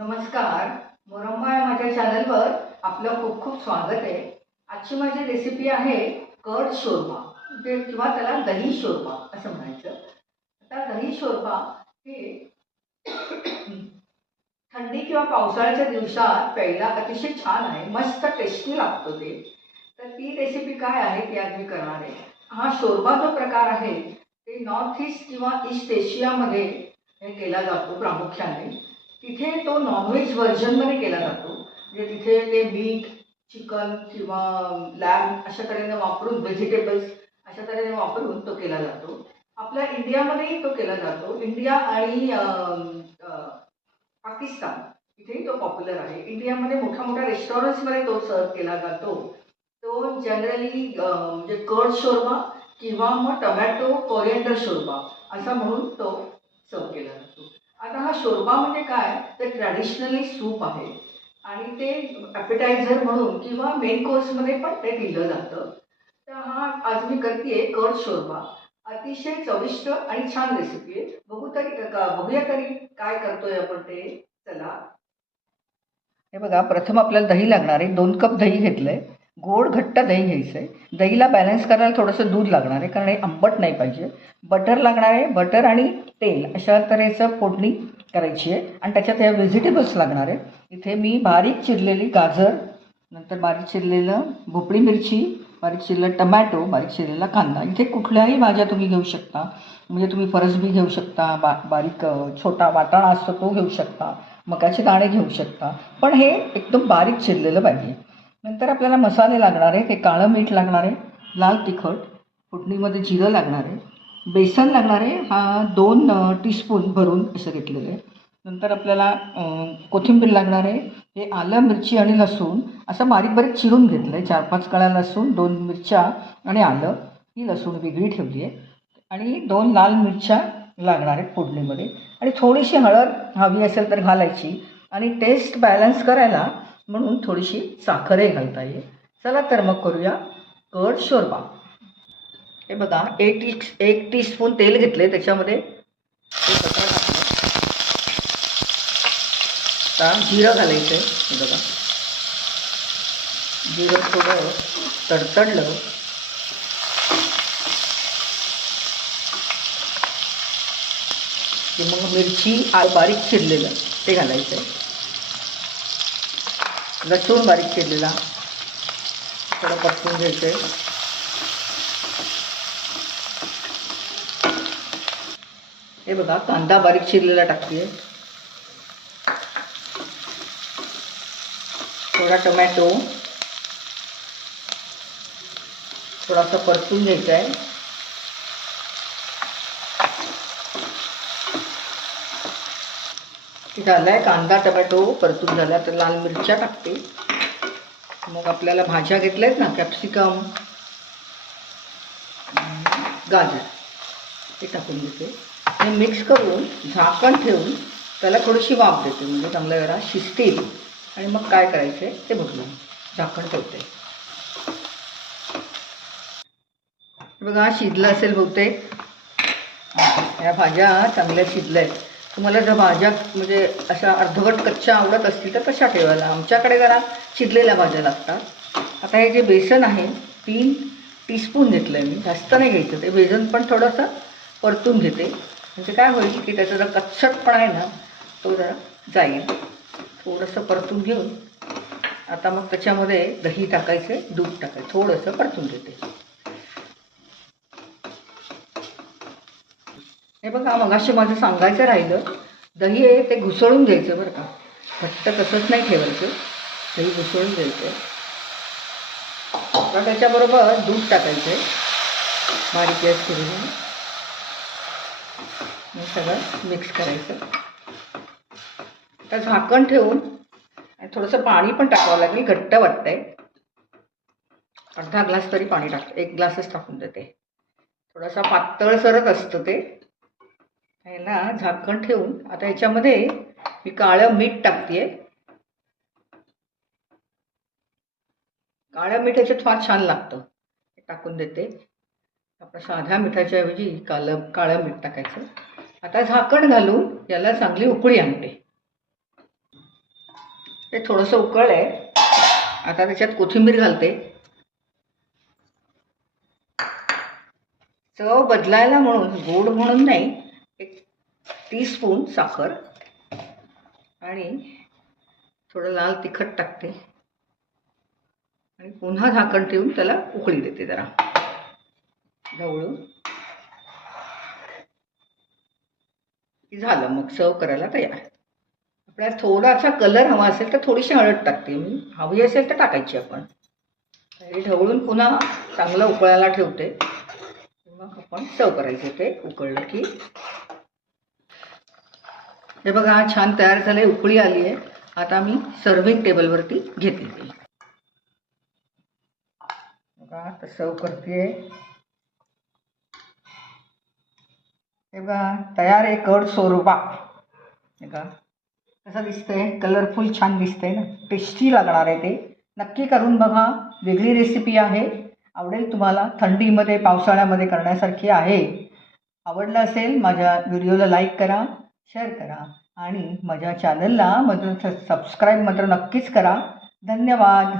नमस्कार. मोरम्मा या माझ्या चॅनलवर आपलं खूप खूप स्वागत आहे. आजची माझी रेसिपी आहे कर्ड शोरबा. म्हणजे किंवा त्याला दही शोरबा असं म्हणायचं. आता दही शोरबा हे थंडी किंवा पावसाळ्याच्या दिवसात प्यायला अतिशय छान आहे. मस्त टेस्टी लागतो ते. तर ती रेसिपी काय आहे ती आज मी करणार आहे. हा शोरबा जो प्रकार आहे ते नॉर्थ ईस्ट किंवा ईस्ट एशियामध्ये हे केला जातो प्रामुख्याने. तिथे तो नॉनव्हेज व्हर्जनमध्ये केला जातो. म्हणजे तिथे ते मीट चिकन किंवा लॅब अशा तऱ्हेने वापरून व्हेजिटेबल्स अशा तऱ्हेने वापरून तो केला जातो. आपल्या इंडियामध्येही तो केला जातो. इंडिया आणि पाकिस्तान इथेही तो पॉप्युलर आहे. इंडियामध्ये मोठ्या मोठ्या रेस्टॉरंट्समध्ये तो सर्व केला जातो. तो जनरली म्हणजे कर्ड शोरबा किंवा मग टमॅटो कोरिएंडर शोरबा असा म्हणून तो सर्व केला जातो. आता हा शोरबा म्हणजे काय? तर ट्रॅडिशनली सूप आहे. आणि ते ॲपेटायझर म्हणून किंवा मेन कोर्समध्ये पण ते दिलं जातं. तर हा आज मी करते कर्ड शोरबा. अतिशय चविष्ट आणि छान रेसिपी आहे. बघू तरी बघूया तरी काय करतोय आपण ते. चला. हे बघा प्रथम आपल्याला दही लागणार आहे. दोन कप दही घेतलंय. गोड घट्ट दही घ्यायचं आहे दहीला बॅलन्स करायला थोडंसं दूध लागणार आहे कारण हे आंबट नाही पाहिजे. बटर लागणार आहे बटर आणि तेल अशा तऱ्हेचं फोडणी करायची आहे. आणि त्याच्यात ह्या व्हेजिटेबल्स लागणार आहे. इथे मी बारीक चिरलेली गाजर नंतर बारीक चिरलेलं भोपळी मिरची बारीक चिरलेलं टमॅटो बारीक चिरलेला कांदा. इथे कुठल्याही भाज्या तुम्ही घेऊ शकता. म्हणजे तुम्ही फरसबी घेऊ शकता बा बारीक छोटा वाटाणा असतो तो घेऊ शकता मकाचे दाणे घेऊ शकता. पण हे एकदम बारीक चिरलेलं पाहिजे. नंतर आपल्याला मसाले लागणार आहे हे काळं मीठ लागणार आहे लाल तिखट फोडणीमध्ये जिरं लागणार आहे बेसन लागणार आहे हा दोन टीस्पून भरून असं घेतलेलं आहे. नंतर आपल्याला कोथिंबीर लागणार आहे हे आलं मिरची आणि लसूण असं बारीक बारीक चिरून घेतलं आहे चार पाच कळ्या लसूण दोन मिरच्या आणि आलं ही लसूण वेगळी ठेवली आहे. आणि दोन लाल मिरच्या लागणार आहेत फोडणीमध्ये. आणि थोडीशी हळद हवी असेल तर घालायची. आणि टेस्ट बॅलन्स करायला म्हणून थोडीशी साखरही घालता येईल. चला तर मग करूया कड शोरबा. हे बघा एक टी एक टीस्पून तेल घेतले त्याच्यामध्ये. आता जिरं घालायचं आहे बघा. जिरं थोडं तडतडलं. की मग मिरची बारीक चिरलेलं ते घालायचं आहे लसूण बारीक केलेला. थोडं पटकून घ्यायचं आहे हे बघा कांदा बारीक चिरलेला टाकते थोडा टोमॅटो. थोडासा परतून घ्यायचा आहे झाला आहे कांदा टमॅटो परतून झाला तर लाल मिरच्या टाकते. मग आपल्याला भाज्या घेतल्या आहेत ना कॅप्सिकम गाजर ते टाकून देते. हे मिक्स करून झाकण ठेवून त्याला थोडीशी वाफ देते म्हणजे चांगल्या वेळा शिजतील आणि मग काय करायचं आहे ते बघूया झाकण ठेवते. बघा शिजलं असेल बहुतेक. या भाज्या चांगल्या शिजल्या आहेत तुम्हाला जर भाज्या म्हणजे अशा अर्धवट कच्च्या आवडत असतील तर कशा ठेवायला. आमच्याकडे जरा चिरलेल्या भाज्या लागतात. आता हे जे बेसन आहे तीन टीस्पून घेतलं आहे मी. जास्त नाही घ्यायचं. ते बेसन पण थोडंसं परतून घेते. म्हणजे काय होईल की त्याचा जरा कच्चटपणा आहे ना तो जरा जाईल. थोडंसं परतून घेऊन आता मग त्याच्यामध्ये दही टाकायचे दूध टाकायचं. थोडंसं परतून घेते. हे बघा मगाशी माझं सांगायचं राहिलं. दही आहे ते घुसळून घ्यायचं बरं का. घट्ट तसंच नाही ठेवायचं. दही घुसळून द्यायचं आता त्याच्याबरोबर दूध टाकायचं बारीक गॅस करून. हे सगळं मिक्स करायचं. आता झाकण ठेवून आणि थोडंसं पाणी पण टाकावं लागेल. घट्ट वाटतंय. अर्धा ग्लास तरी पाणी टाक. एक ग्लासच टाकून देते. थोडासा पातळसरच असतं ते. ह्याला झाकण ठेवून आता याच्यामध्ये मी काळं मीठ टाकते काळं मीठ याच्यात फार छान लागतं. टाकून देते. आपल्या साध्या मिठाच्या ऐवजी काळं काळं मीठ टाकायचं. आता झाकण घालून याला चांगली उकळी आणते. ते थोडंसं उकळ आहे आता त्याच्यात कोथिंबीर घालते. चव बदलायला म्हणून गोड म्हणून नाही एक टीस्पून साखर आणि थोडं लाल तिखट टाकते. आणि पुन्हा झाकण ठेवून त्याला उकळी देते जरा. ढवळून. की झालं मग सर्व करायला तयार. आपल्याला थोडासा कलर हवा असेल तर थोडीशी हळद टाकते. मी हवी असेल तर टाकायची आपण. हे ढवळून पुन्हा चांगलं उकळायला ठेवते. मग आपण सर्व करायचं ते उकळलं की हे बघा छान तयार झालं उकळी आली आहे. आता मी सर्विंग टेबलवरती घेते. ते बघा आता सर्व करते हे बघा तयार आहे कड सोरबा. हे का कसं दिसतंय? कलरफुल छान दिसतंय ना? टेस्टी लागणार आहे ते. नक्की करून बघा. वेगळी रेसिपी आहे. आवडेल तुम्हाला. थंडीमध्ये पावसाळ्यामध्ये करण्यासारखी आहे. आवडलं असेल माझ्या व्हिडिओला लाईक करा. शेअर करा आणि माझ्या चॅनलला मात्र सबस्क्राईब मात्र नक्कीच करा. धन्यवाद.